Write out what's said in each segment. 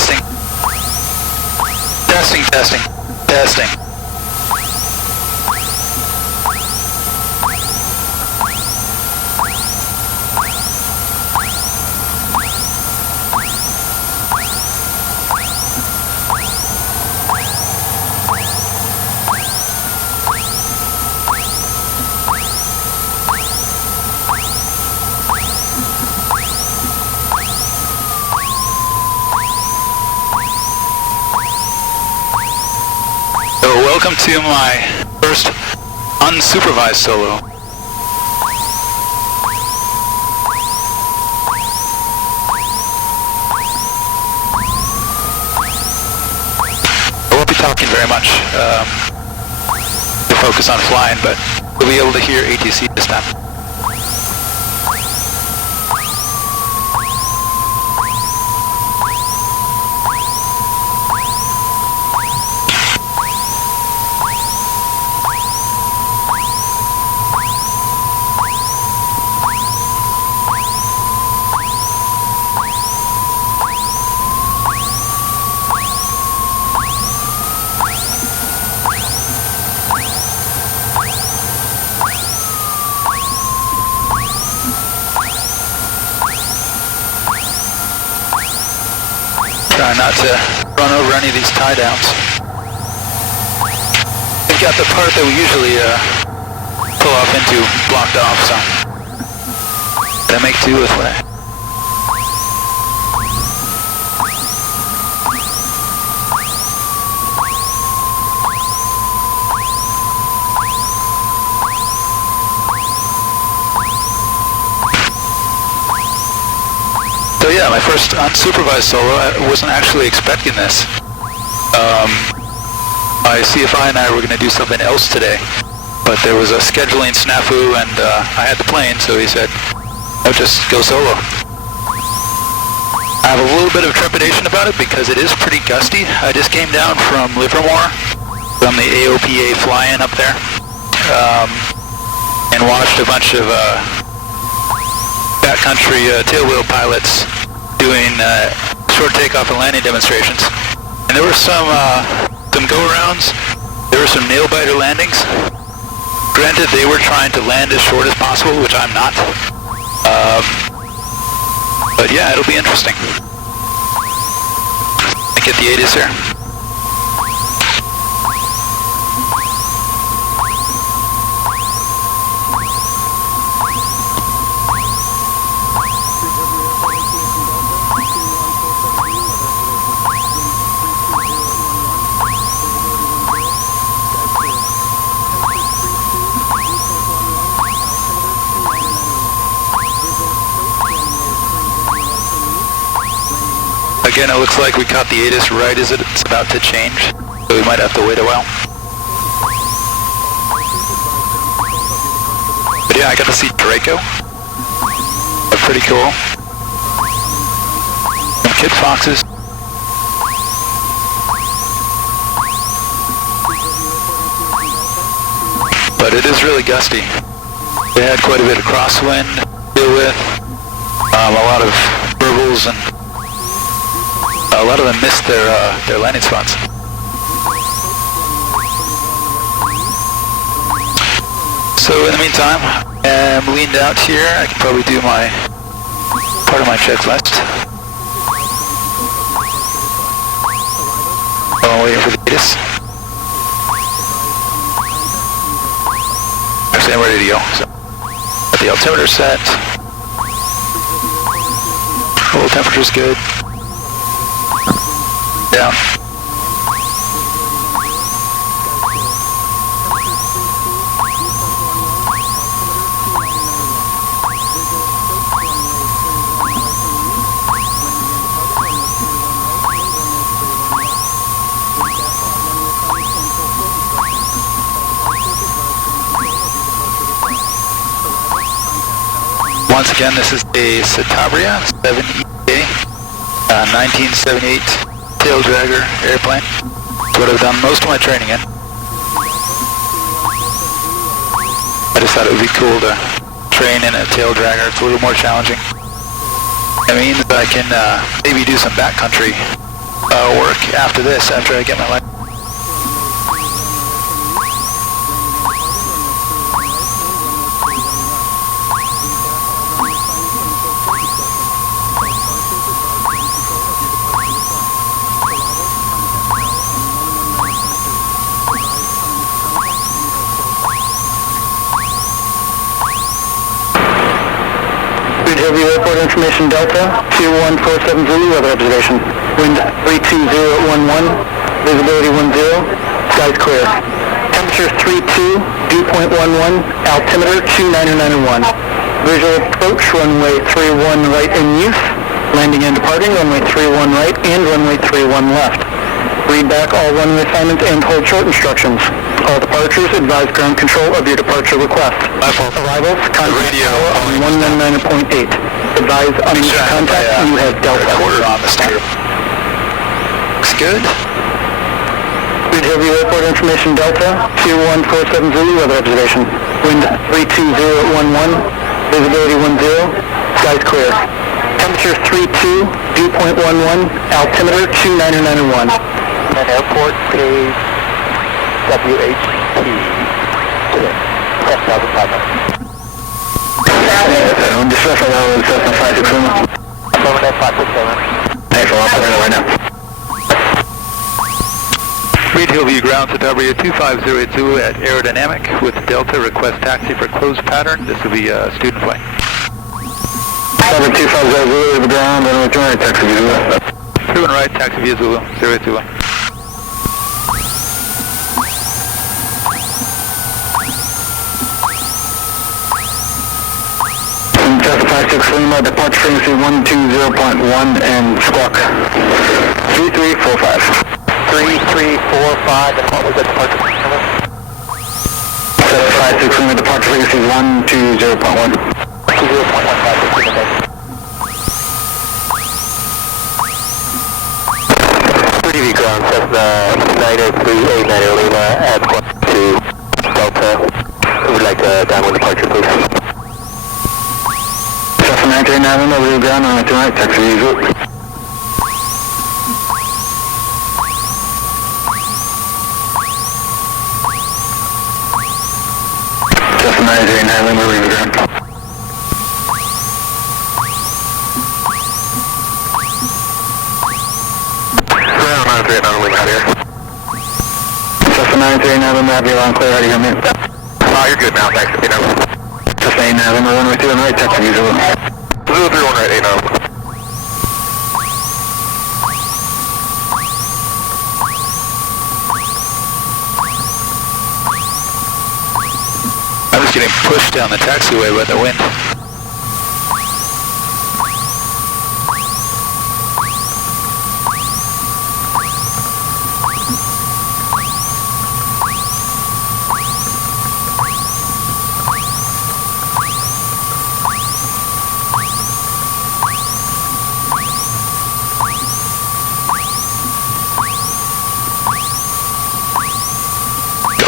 Testing. Testing, testing, testing. Welcome to my first unsupervised solo. I won't be talking very much to focus on flying, but we'll be able to hear ATC this time. Try not to run over any of these tie downs. We've got the part that we usually pull off into blocked off, so gotta make do with what I... So yeah, my first unsupervised solo. I wasn't actually expecting this. My CFI and I were going to do something else today, but there was a scheduling snafu and I had the plane, so he said, "Oh, just go solo." I have a little bit of trepidation about it because it is pretty gusty. I just came down from Livermore, from the AOPA fly-in up there, and watched a bunch of backcountry tailwheel pilots doing short takeoff and landing demonstrations. And there were some go-arounds, there were some nail-biter landings. Granted, they were trying to land as short as possible, which I'm not. But yeah, it'll be interesting. I get the 80s here. Again, it looks like we caught the ATIS right as it's about to change, so we might have to wait a while. But yeah, I got to see Draco. They're pretty cool. Some kid foxes. But it is really gusty. They had quite a bit of crosswind to deal with, a lot of burbles, and a lot of them missed their landing spots. So in the meantime, I'm leaned out here. I can probably do my part of my checklist. While I'm waiting for the ATIS. Actually, I'm ready to go. So, got the altimeter set. Roll temperature's good. Down. Once again, this is a Citabria 7EK 1978 taildragger airplane. That's what I've done most of my training in. I just thought it would be cool to train in a taildragger. It's a little more challenging. It means I can maybe do some backcountry work after this, after I get my license. Reid-Hillview Airport information Delta, 2147 Zulu, weather observation. Wind 32011, visibility 10, skies clear. Temperature 32, dew point 11, altimeter 2991. Visual approach, runway 31 right in use. Landing and departing, runway 31 right and runway 31 left. Read back all runway assignments and hold short instructions. All departures, advise ground control of your departure request. Arrivals, contact radio on 119.8. Advise unused contact, you have Delta. Recorder on the star. Looks good. Reid-Hillview Airport information Delta, 2147 Zulu, weather observation. Wind 32011, visibility 10, skies clear. Temperature 32, dew point 11, altimeter 2991. And airport page WHT 10,500. Distress level is Cessna 567. Affirmative 567. Thanks, I'll put it right now. Reid-Hillview ground Citabria 25082 at aerodynamic with Delta, request taxi for closed pattern. This will be a student flight. 250 to the ground, and we're trying to taxi via Zulu. 31 right, taxi via Zulu, 081. Cessna 56 Lima, departure frequency 120.1 and squawk 3345. 3345, and what was the departure frequency? Cessna 56 Lima, departure frequency 120.1. 0.15. TV ground, Cessna 90389 Lima at 12 Delta. We would like a downwind departure, please. Cessna 939 Lima, we ground on the tonight, taxi visual. Cessna 939 Lima, we ground. Cessna 939 Lima, have you on clear, how do you hear me? Oh, you're good now, thanks. Cessna 89 Lima, runway 2 on right, taxi visual. Zulu 31 right, 89. I was getting pushed down the taxiway by the wind.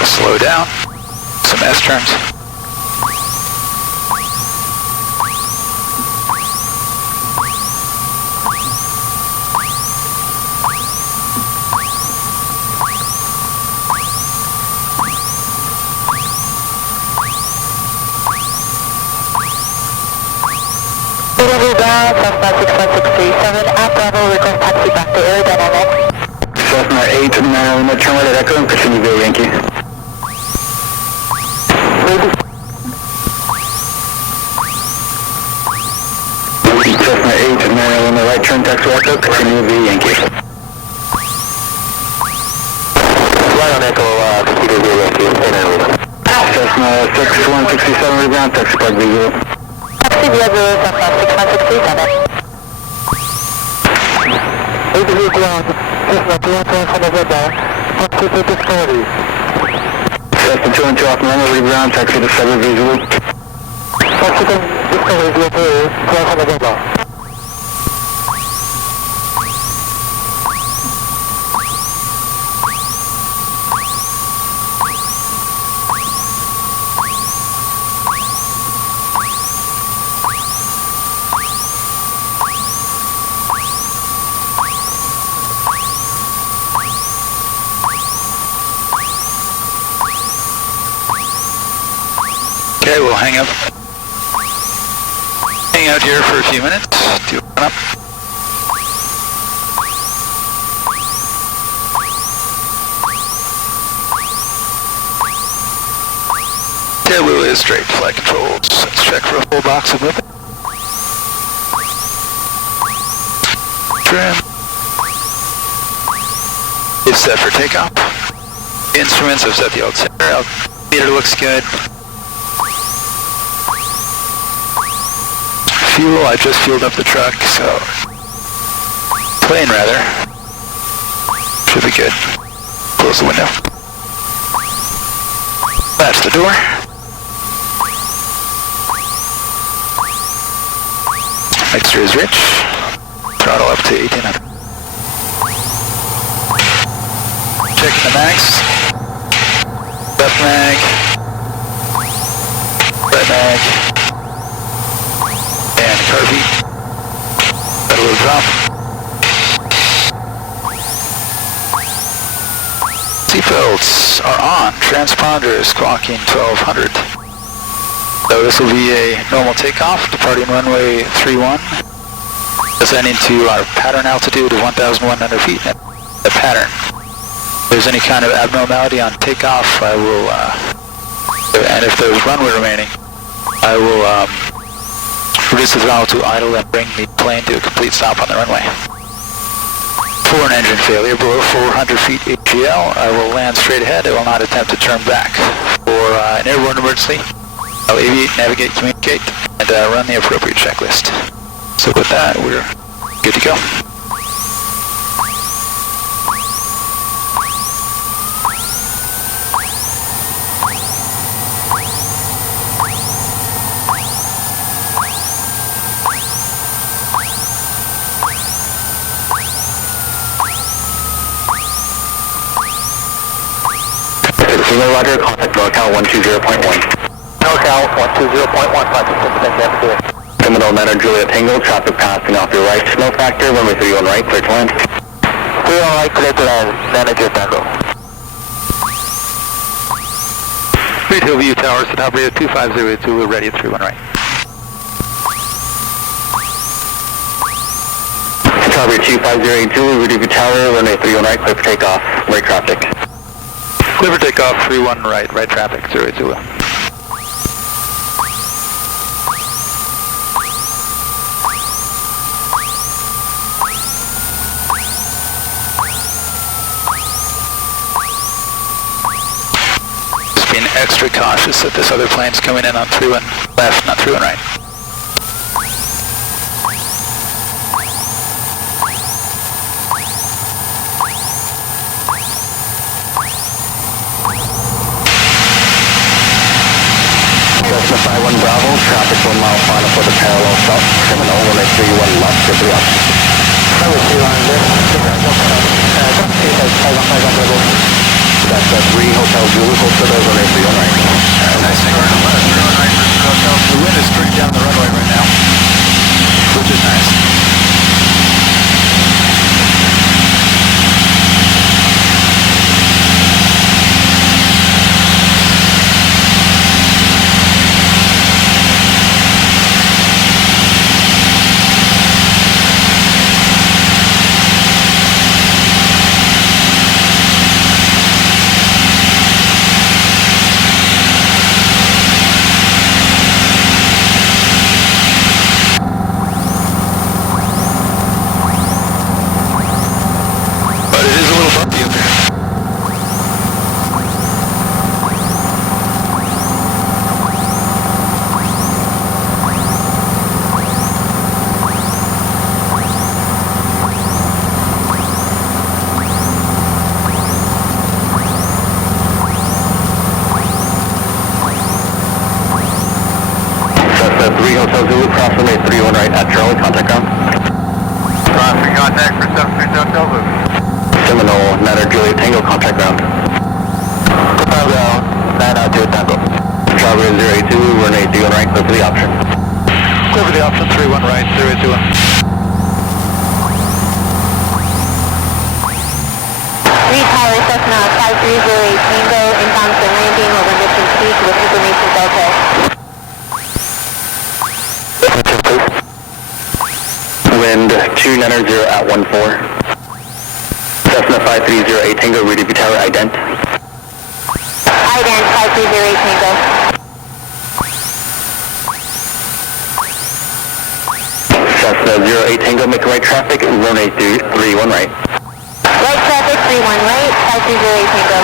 Slow down. Some S-turns. Reid-Hillview ground, Cessna 61637, at Bravo, request taxi back to aerodynamic. Cessna 89 Lima, turn right at Echo and continue via Yankee. Cessna 89 Lima, right turn taxi Echo, continue via Yankee. Right on Echo, continue via Yankee, 89 Lima. Cessna 6167 rebound, taxi park visual. Taxi via Zulu, Cessna 6167. Reid-Hillview ground, Cessna 212 November, taxi to Discovery. Cessna 212 off runway rebound, taxi to Cyber visual. Taxi to Discovery via 12 November. Okay, we'll hang up. Hang out here for a few minutes. Do you run up? Tailwheel is straight. Flight controls. Let's check for a full box of movement. Trim. It's set for takeoff. Instruments, I've set the altimeter. Meter looks good. Fuel, I just fueled up the truck, so plane rather. Should be good. Close the window. That's the door. Mixture is rich. Throttle up to 1800. Checking the mags. Left mag. Right mag. And car beat. Got a little drop. Seatbelts are on. Transponder is clocking 1200. So this will be a normal takeoff, departing runway 31. Ascending to our pattern altitude of 1,100 feet. The pattern. If there's any kind of abnormality on takeoff, I will, and if there's runway remaining, I will reduce the throttle to idle and bring the plane to a complete stop on the runway. For an engine failure below 400 feet AGL, I will land straight ahead. I will not attempt to turn back. For an airborne emergency, I'll aviate, navigate, communicate, and run the appropriate checklist. So with that, we're good to go. Roger, contact NorCal 120.1. NorCal 120.1, contact Seminole 9 Juliet Tango, traffic passing off your right, snow factor, runway 31 right, clear to land. 31 right, clear to land, 9 Juliet Tango. Reid-Hillview Tower, Citabria 2502, we're ready at 31 right. Citabria 2502, Reid-Hillview Tower, runway 31 right, clear for takeoff, right traffic. Clear for takeoff, 31 right, right traffic, 080. Just being extra cautious that this other plane's coming in on 31 left, not 31 right. Cessna 51 Bravo, traffic 1 mile final for the parallel stop. Seminole 1831 left, get the option. That's 3 Hotel Zulu, hold for those on 1831 right. Nice thing we're on the left, 31 right for Hotel. The wind is straight down the runway right now, which is nice. That's 3 Hotel Zulu, cross runway 31 right at Charlie, contact ground. Crossing contact for 73 Hotel Zulu. Seminole 9 Juliet Tango, contact ground. Ground, 9 Juliet Tango. Traveler 082, runway 31 right, clear for the option. Clear for the option, 31 right, 081. Reid Tower, Cessna 5308 Tango, inbound for landing over mission speed with information Delta. 2990 at 14. Cessna 5308 Tango, Reid-Hillview Tower, ident. Ident 5308 Tango. Cessna 08 Tango, make a right traffic, runway 31 right. Right traffic 31 right, 5308 Tango.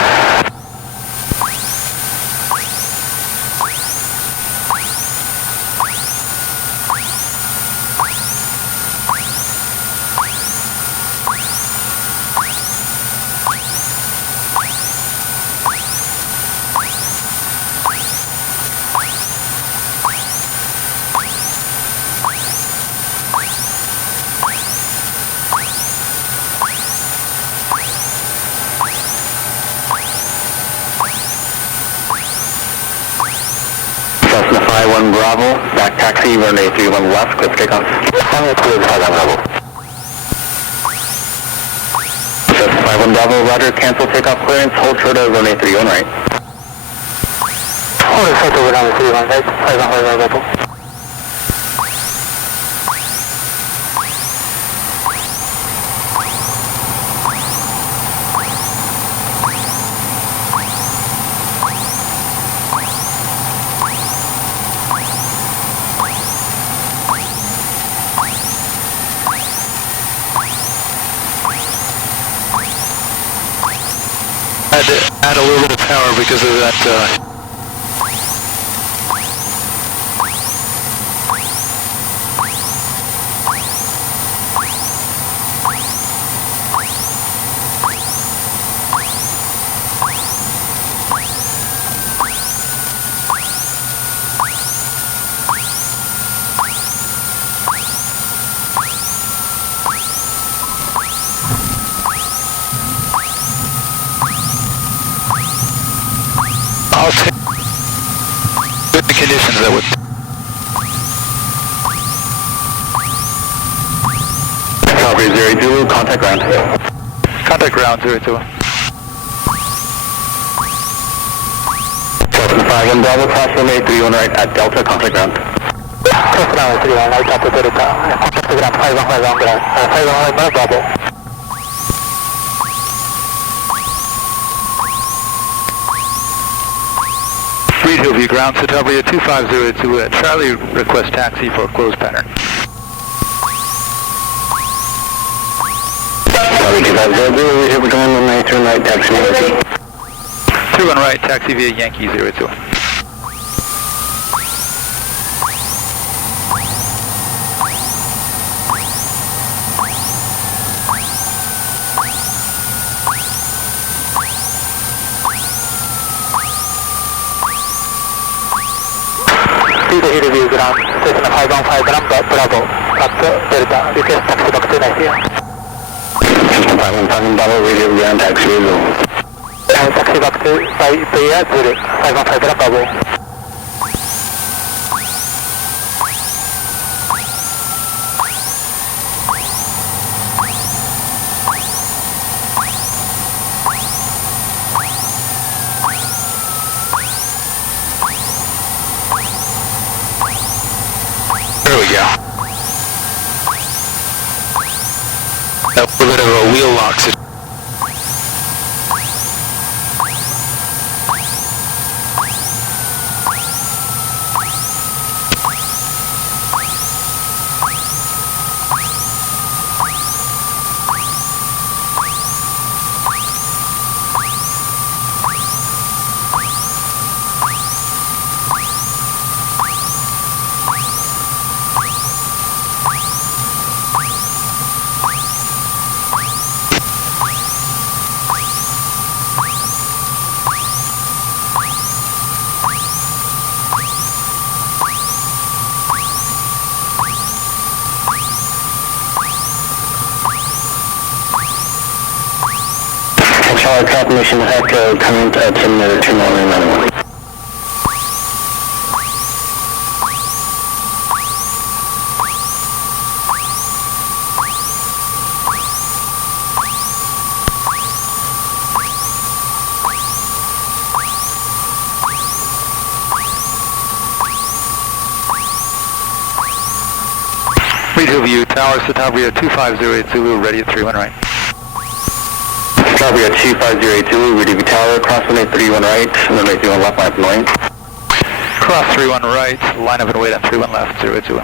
Cessna 51 Bravo, back taxi, runway 31 left, clear for takeoff. Runway 31 Bravo. Cessna 51 Bravo, roger, cancel takeoff clearance, hold short of runway 31 right. Hold short of runway 31 right, 51 Bravo. Had to add a little bit of power because of that. I'll take with the conditions that would. Copy 0 Zulu, contact ground. Contact ground 02. Cessna 51 Bravo, cross runway 31 right at Delta, contact ground. Cross runway 31 right at Delta, contact ground 51 ground, 51 Bravo. Reid-Hillview ground, Citabria 2502 Charlie, request taxi for closed pattern. Copy 2500, Reid-Hillview ground, runway 31 right, taxi. 31 right, taxi via Yankee 02. Reid-Hillview ground, Cessna 515 Bravo, at Delta, request taxi back to Nigeria. Cessna 51 Bravo, Reid-Hillview ground, taxi Zulu. Taxi back to via Zulu, 515 Bravo. There we go. A little bit of a wheel lock situation. Confirmation Echo coming at altimeter 2991. Reid-Hillview Tower, Citabria 250 Zulu, ready at 31 right. Citabria 250 Zulu, Reid-Hillview Tower, cross runway 31 right, runway 31 left, line up and wait. Cross 31 right, line up and wait on 31 left, 020.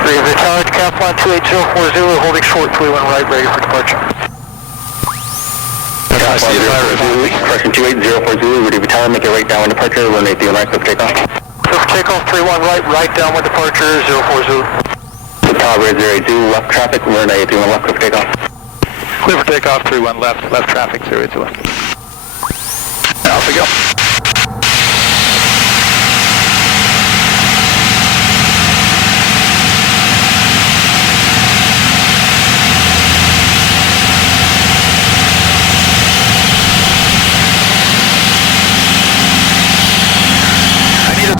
Reid-Hillview Tower, cap 128.040, holding short 31 right, ready for departure. Correction 28040 Zulu, Reid-Hillview Tower, make it right down when departure, runway 31 right, cliff takeoff. Cliff takeoff 31 right down when departure, 04 Zulu. Citabria 08 Zulu, left traffic, runway 31 left, cliff takeoff. Clear for takeoff, 31 left, left traffic, 021. Now off we go.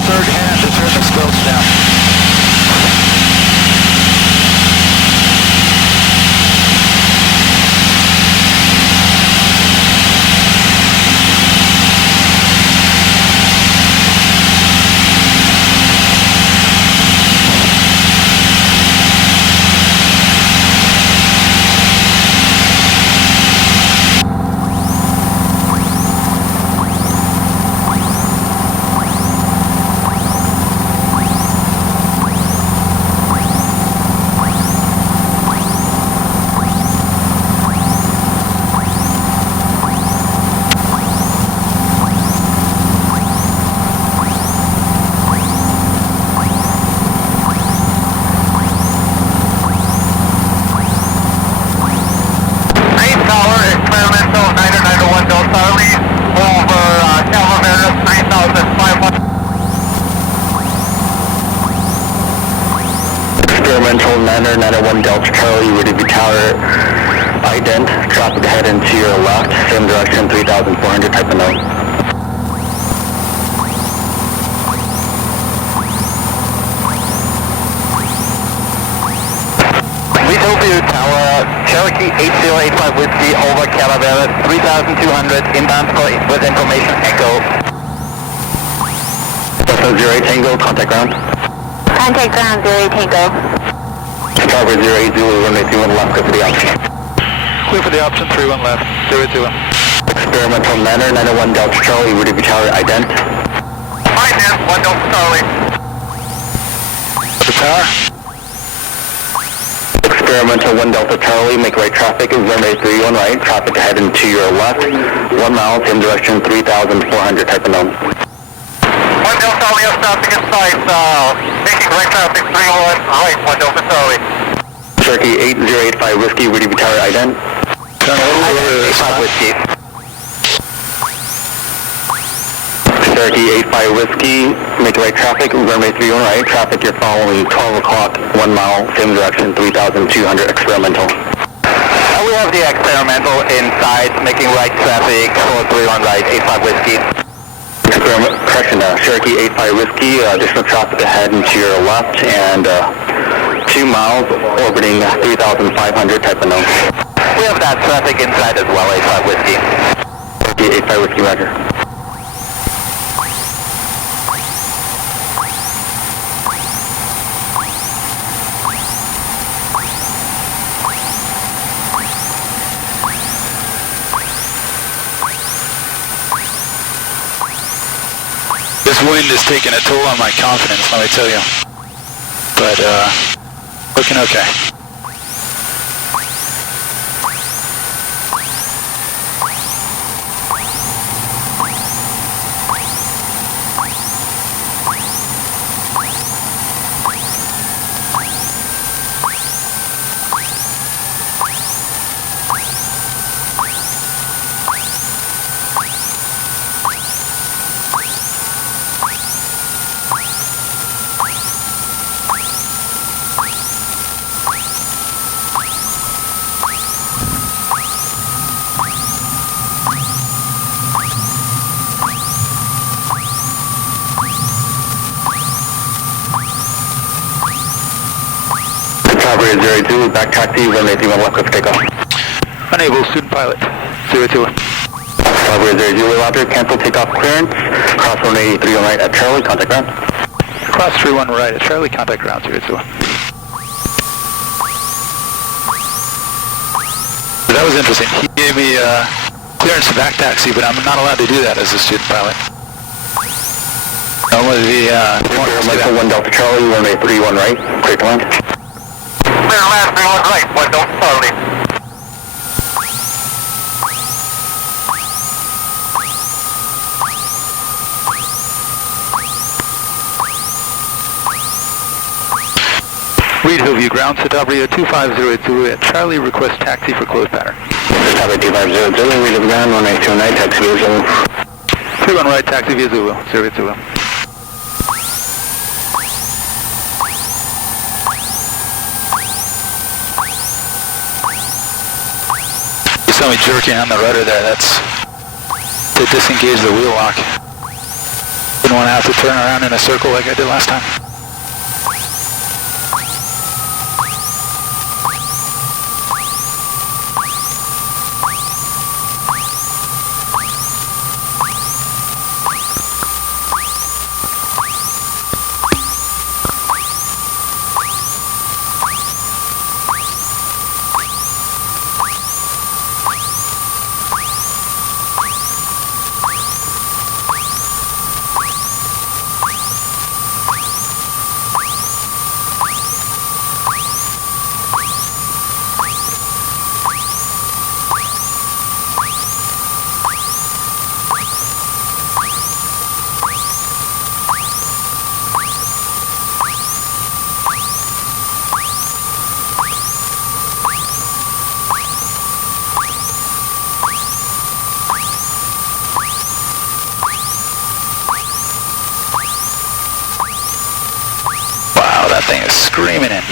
Third hand to turn the slopes down. Experimental 901 Delta Charlie, Reid-Hillview Tower, ident, traffic ahead and to your left, same direction, 3,400, type of note. Reid-Hillview Tower, Cherokee 8085 Whiskey, over KLVK, 3,200, inbound with information, echo. Delta 08 Tango, contact ground. Contact ground 08 Tango. Citabria 08 Zulu, runway 31 left, go for the option. Clear for the option, 31 left, 021. Experimental 901 Delta Charlie, Reid-Hillview Tower, ident. Ident, 1 Delta Charlie. The tower. Experimental 1 Delta Charlie, make right traffic, runway 31 right, traffic ahead and to your left, 1 mile, same direction, 3,400, type of note. 1 Delta Charlie, has traffic in sight, making right traffic, 31 right, 1 Delta Charlie. Cherokee 8085 Whiskey, Reid-Hillview Tower, ident. Turn a little over to the 85 side. Whiskey. Cherokee 85 Whiskey, make right traffic, runway 31 right, traffic you're following 12 o'clock, 1 mile, same direction, 3,200, experimental. We have the experimental inside, making right traffic, 31 right, 85 Whiskey. Correction, Cherokee 85 Whiskey, additional traffic ahead and to your left, and 2 miles, orbiting 3,500, type of note. We have that traffic inside as well, 85 Whiskey. Cherokee 85 Whiskey, roger. This wind is taking a toll on my confidence, let me tell you. But, looking okay. Citabria 02, back taxi, runway 31 left, cliff takeoff. Unable, student pilot. 021. Citabria 00, Roger, cancel takeoff clearance. Cross runway 31 right at Charlie, contact ground. Cross 31 right at Charlie, contact ground 021. That was interesting. He gave me clearance to back taxi, but I'm not allowed to do that as a student pilot. Only the Michael 1 Delta Charlie, runway 31 right, clear to land. Clear land, 31 right, 1 Delta Charlie. Reid-Hillview ground, Citabria 2502 at Charlie, request taxi for closed pattern. Citabria 2500, Reid-Hillview ground, runway 29, taxi via Zulu. 31 right, taxi via Zulu, 020. You saw me jerking on the rudder there, that's to disengage the wheel lock. Didn't want to have to turn around in a circle like I did last time. That thing is screaming in.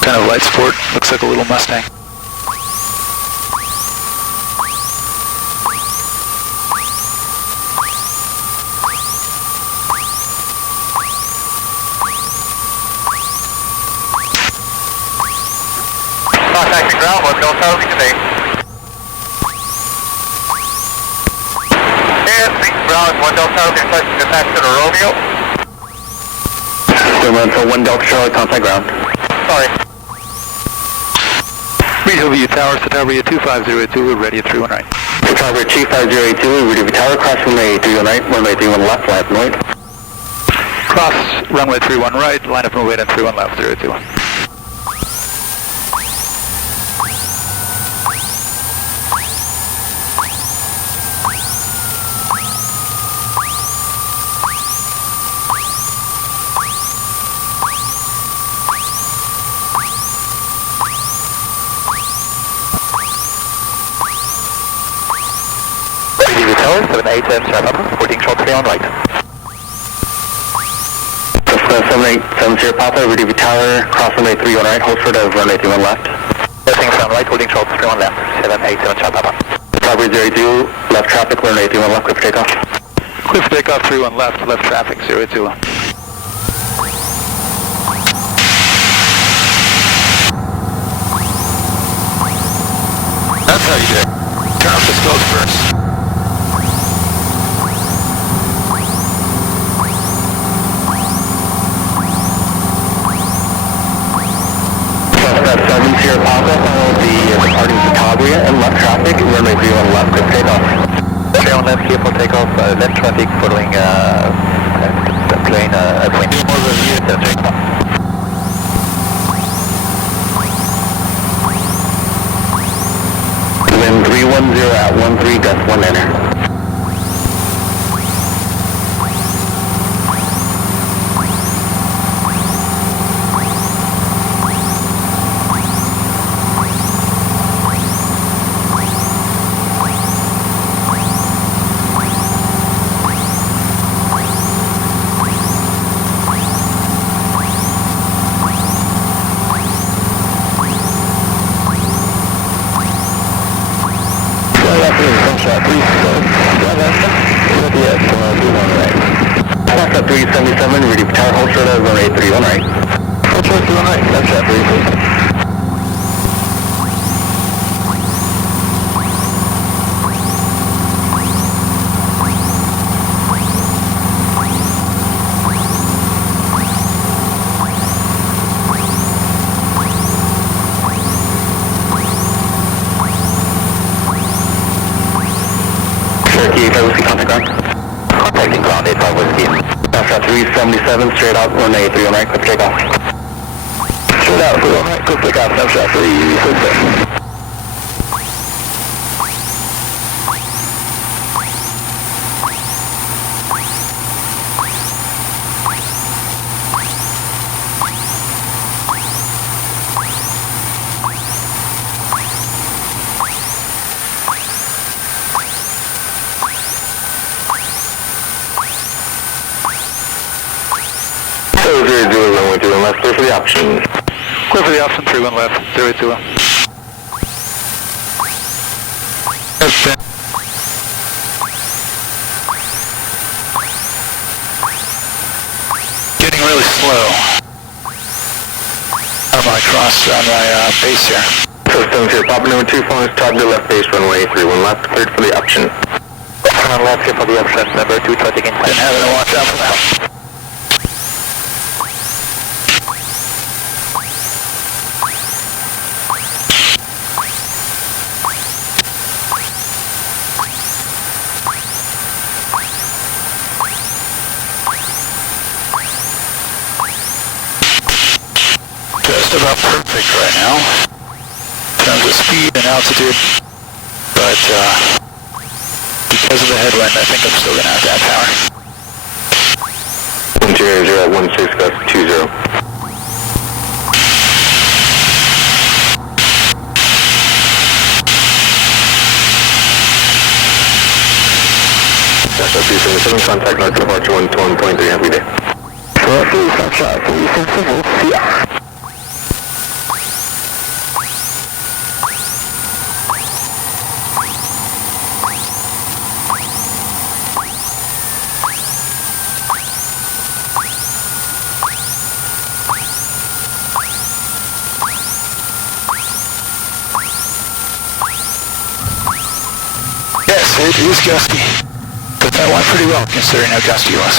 Kind of light sport, looks like a little Mustang. Contact the ground, 1 Delta Charlie today. Ground 1 Delta Charlie, requesting dispatch to the Romeo. So 1 Delta Charlie, contact ground. Sorry. Reid-Hillview Tower, Citabria 2502, we're ready at 31 right. Citabria 2502, Reid-Hillview Tower, cross runway 31 right, runway 31 left, line up and wait. Cross runway 31 right, line up and wait at 31 left, 021. Tower, 787 Citabria, 14 short 3 on right. 7870 Papa, Reid-Hillview Tower, cross runway 31 right, hold short of runway 31 left. Testing 7 right, holding short 3 on left, 787 Citabria. Citabria 02, left traffic, runway 31 left, clear for takeoff. Clear for takeoff, 31 left, left traffic, 020. That's how you do it. Turn off the STOLs first. Sierra Papa, follow the departing Citabria and left traffic, runway 31 left, clear for takeoff. Clear on left, clear for takeoff, left traffic following plane upwind. Wind 310 at 13, gust 1 enter. Please Snapshot 377, ready for tower, hold short of runway 31 right. Hold short 31 right, Snapshot 377. Contacting ground 85 Whiskey. Snapshot 377, straight out, runway 31 right, quick takeoff. Straight out, 31 right, quick takeoff, snapshot 377. Clear for the option. Clear for the option, 31 left, 021. Getting really slow. I'm on my base here. Systems here, Papa number 2, phones, top to left base, runway 31 left, cleared for the option. Turn left here for the option, number 2, try to gain time. Didn't have it, watch out for that. Just about perfect right now in terms of speed and altitude, but because of the headwind, I think I'm still going to have to add power. 100 gust 20. Snapshot 377, contact north departure 121.3, have a good day. Snapshot 377, CR. Yes, it is gusty, but that went pretty well considering how gusty it was.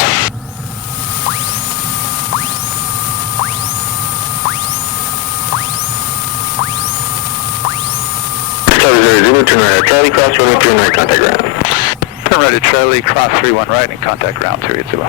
Zulu, turn right at Charlie, cross runway 31 right, contact ground. Turn right at Charlie, cross 31 right, and contact ground 380.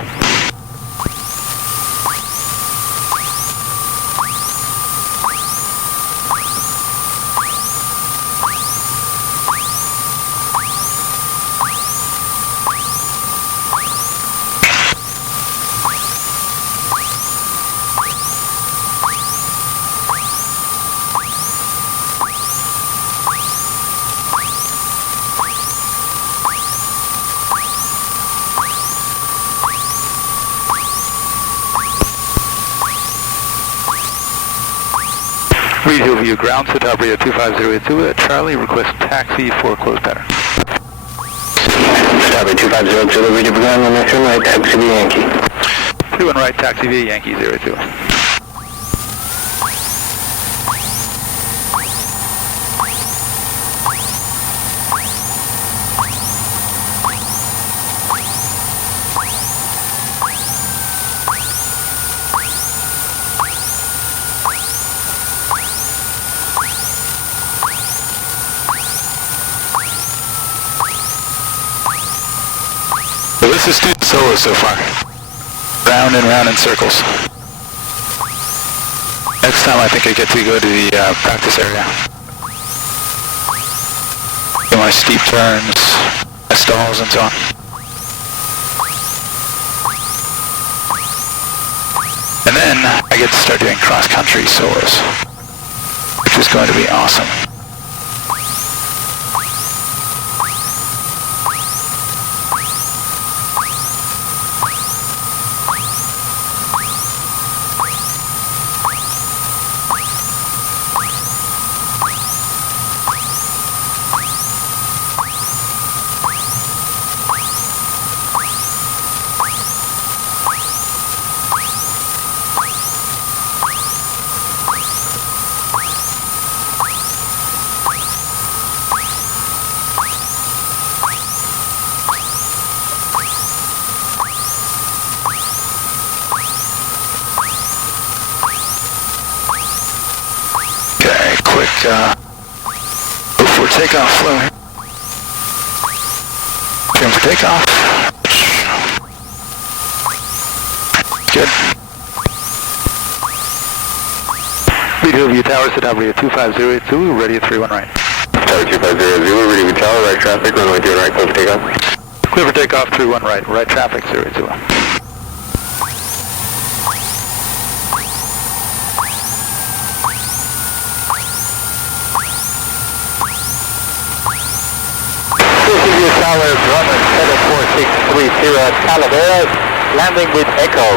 Reid-Hillview ground, Citabria 25082, Charlie, request taxi for closed pattern. Citabria 2502, Reid-Hillview ground, runway 31 right, taxi via Yankee. 31 right, taxi via Yankee 02. So this is student solo so far. Round and round in circles. Next time I think I get to go to the practice area. Do my steep turns, STOLs and so on. And then I get to start doing cross-country solos, which is going to be awesome. quick before takeoff flow here. Clear for takeoff. Good. Reid-Hillview Tower, Citabria 25082, ready at 31 right. Tower 250, Zulu, ready with tower, right traffic, runway 2 right, clear for takeoff. Clear for takeoff, 31 right, right traffic, 021. Tower, runway 74630 at Citabria, landing with Echo.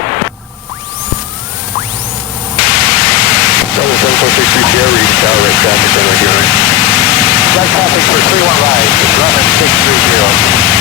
Tower 74630, ready with tower, right traffic, runway 2 right. Right traffic for 31 right, runway 630.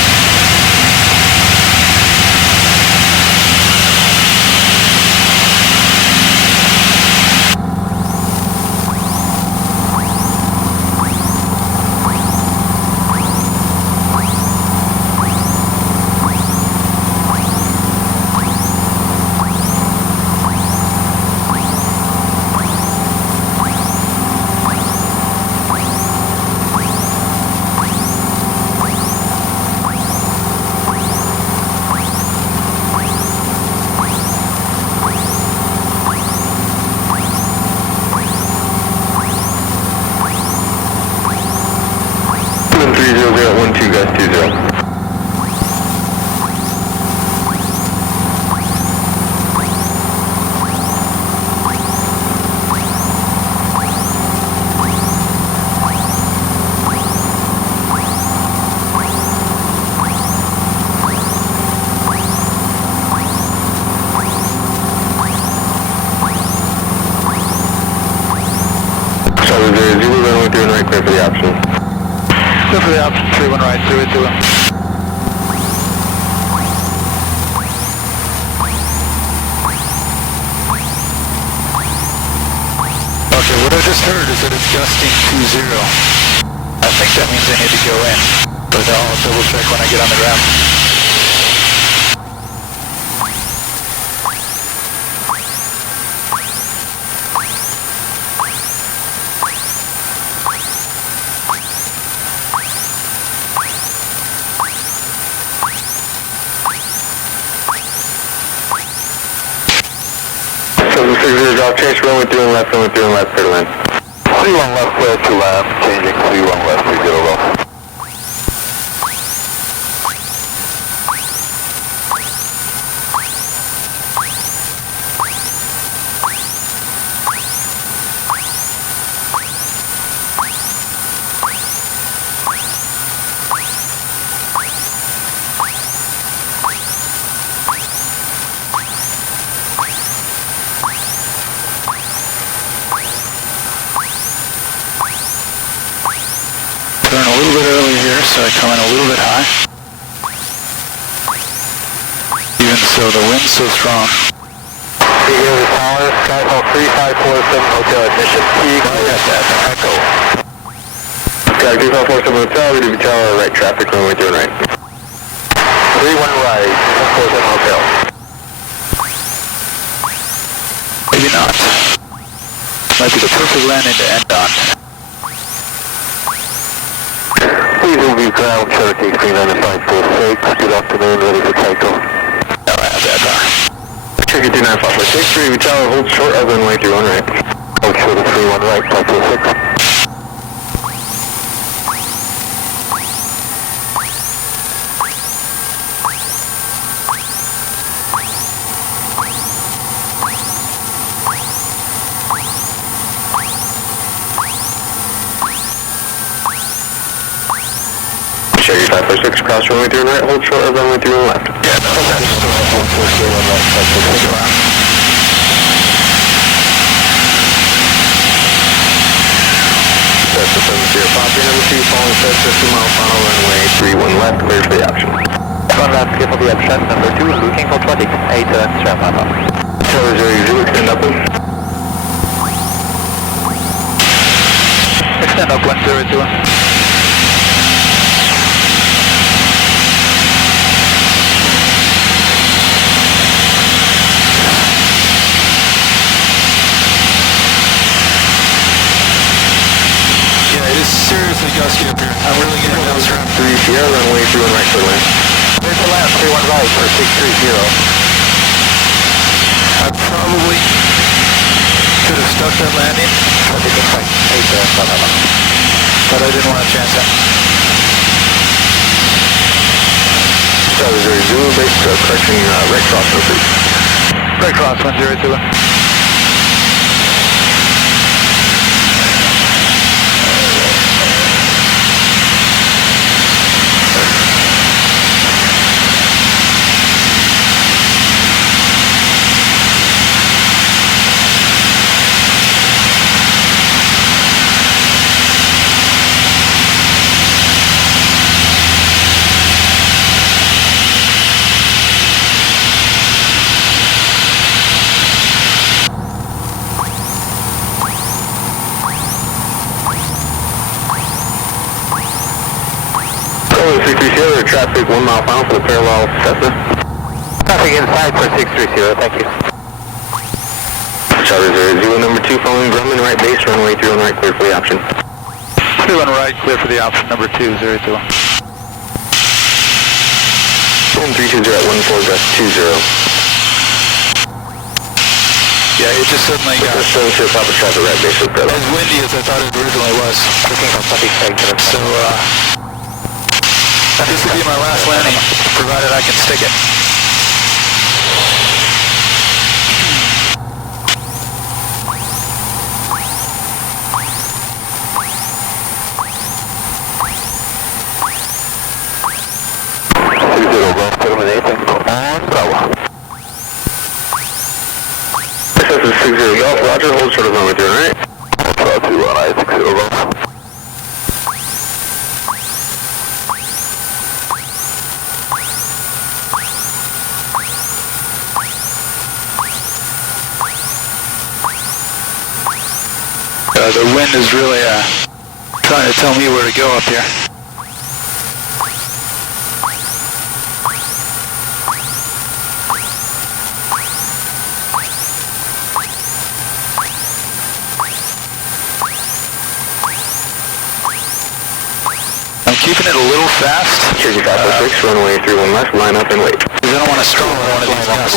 Clear for the option. Clear for the option, 31 right, 021. Okay, what I just heard is that it's gusting 20. I think that means I need to go in, but I'll double check when I get on the ground. Change runway 3 and left, runway 3 and left, clear to land. 31 left, clear to land, changing 31 left, 30 left. Turn a little bit early here, so I come in a little bit high. Even so, the wind's so strong. Reid-Hillview Tower, Skyfall 3547 Hotel Admission T, that's Echo. Sky 3547 Hotel, ready with tower, right traffic, runway 2 right. 31 right, 147 Hotel. Maybe not. Might be the perfect landing to end on. Reid-Hillview ground, Cherokee 39546, good afternoon, ready for takeoff. No, I have that bar. Cherokee 39546, ready with tower, hold short of runway 31 right. Hold short of 31 right, 546. Cherokee 546, cross runway 3 right, hold short of runway 3 left. Yeah, no, that's still 141 left, 546. Cessna 70, Papa number 2, following Cessna 2 mile final runway 31 left, clear for the option. 1 left, clear for the option, number 2, looking for traffic, 8 turns, Papa. Tower 0, extend upwind. Extend upwind, 021. awfully gusty up here. I'm really getting bounced around. 3 Sierra, runway 31 right, clear land. Clear to land, 31 right for 630. I probably could have stuck that landing, but I didn't want to chance it. Charlie 0, base correction, right cross, please. Right cross, 102. Traffic 1 mile final for the parallel Cessna. Traffic inside for 630, thank you. Charlie 0, number 2 following Grumman, right base, runway 31 right, clear for the option. 31 right, clear for the option, number 202. And 320 at 14, gust 20. Yeah, it just suddenly got So to Papa traffic right base with parallel. as windy as I thought it originally was. So, this will be my last landing, provided I can stick it. This is 60 Golf, Roger, hold short of number 3, right? 60 Golf. The wind is really trying to tell me where to go up here. I'm keeping it a little fast. Jersey 506, runway 31 left, line up and wait. Because I don't want to stall on one of these gusts.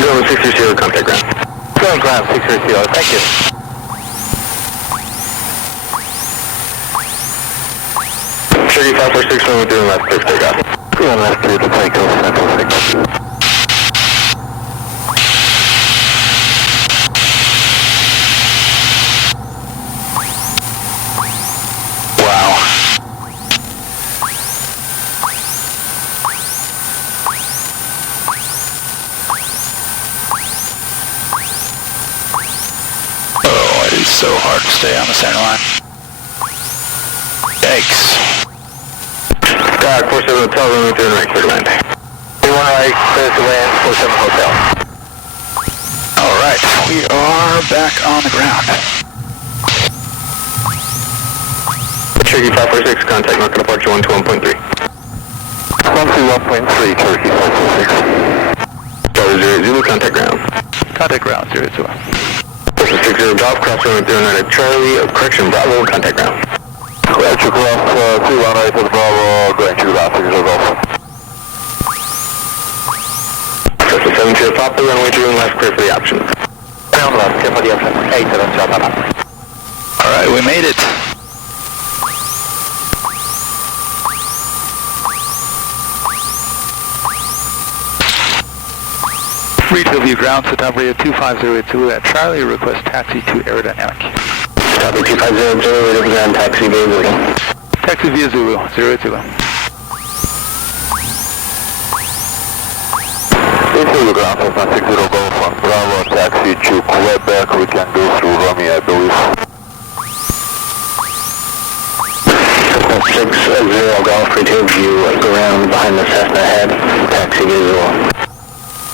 Going 630, contact ground. Going ground, 630, thank you. Jersey 546, runway 31 left, clear for takeoff. Clear left, clear to takeoff, central signal. So hard to stay on the center line. Yikes. Sky 47 Hotel, runway 31 right, clear to land. 31 right, clear to land, 47 Hotel. Alright, we are back on the ground. Cherokee 546, contact market departure 121.3. 121.3, Cherokee 546. Charlie 0, Zulu, contact ground. Contact ground, 02. 60 Golf, cross runway 39 at Charlie, correction, Bravo, contact ground. Correction, cross 31 right at Bravo, going to Golf, 60 Golf. Cessna 72 Papa, runway 31 left, clear for the option. Ground left, clear for the option, 87 Papa. Alright, we made it. Reid-Hillview ground, Citabria 2502 at Charlie, request taxi to aerodynamic. Copy 2500, represent taxi via Zulu. Taxi via Zulu, 02. Reid-Hillview ground, Cessna 60 Golf on Bravo, taxi to Quebec, we can go through Rummy, I believe. Cessna 60 Golf Reid-Hillview, ground behind the Cessna head, taxi visual.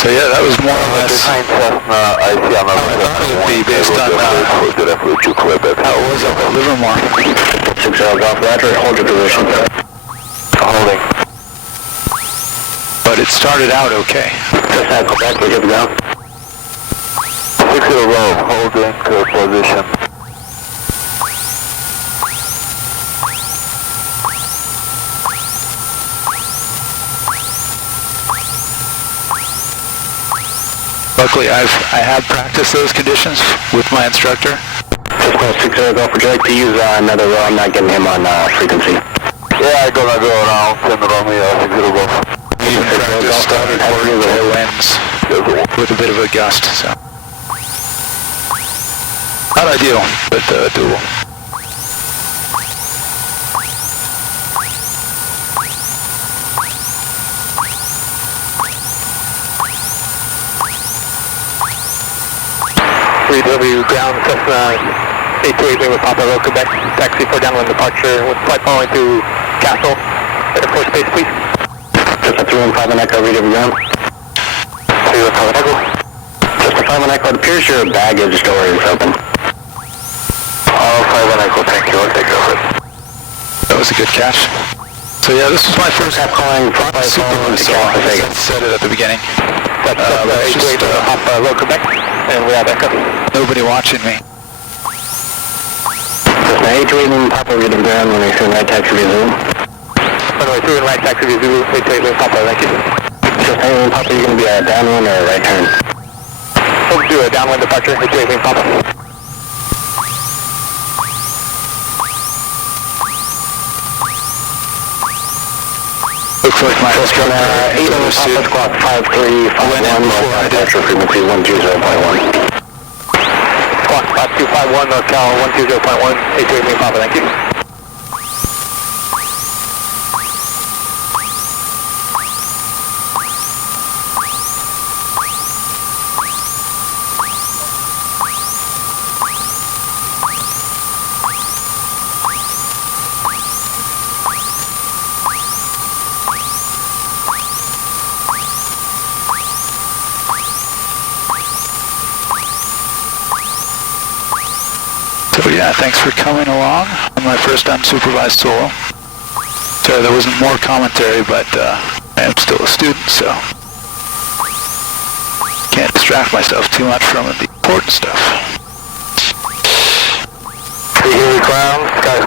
So yeah, that was more or less Behind Cessna, I see how I thought it would be based on how it was up at Livermore. 60 Golf Roger, hold your position. Holding. But it started out okay. Cessna, Quebec, we're good to go. 60 holding position. Luckily, I have practiced those conditions with my instructor. Cessna 60 Golf, would you like to use another row? I'm not getting him on frequency. Yeah, I'm gonna go around 10 Romeo 60 Golf. We even practiced according to the winds with a bit of a gust, so. Not ideal, but doable. Reid-Hillview ground, Cessna 828 with Papa Road, Quebec, taxi for downwind departure with flight following to Castle, Air Force Base, please. Just a 315 Echo, Reid-Hillview ground. 315 Echo. Just a 5 Echo, it appears your baggage door is open. All 5 Echo, thank you, I'll take over. That was a good catch. So yeah, this was my first calling supervised, so I said it at the beginning. That's just Papa Road, Quebec, and we have Echo. Nobody watching me. Cessna 828 Papa, Reid-Hillview ground, when we see right taxi via Zulu. Runway 3 and right taxi via Zulu, 828 Papa, thank you. Cessna 828 Papa, you're going to be a downwind or a right turn? We'll do a downwind departure, 828 Papa. Looks like my instructor, 8 Papa, squawk 5351, departure frequency 120.1. Squawk 5251, NorCal 120.1, 828 Papa, thank you. So yeah, thanks for coming along on my first unsupervised solo. Sorry there wasn't more commentary, but I am still a student, so can't distract myself too much from the important stuff. Reid-Hillview ground, sky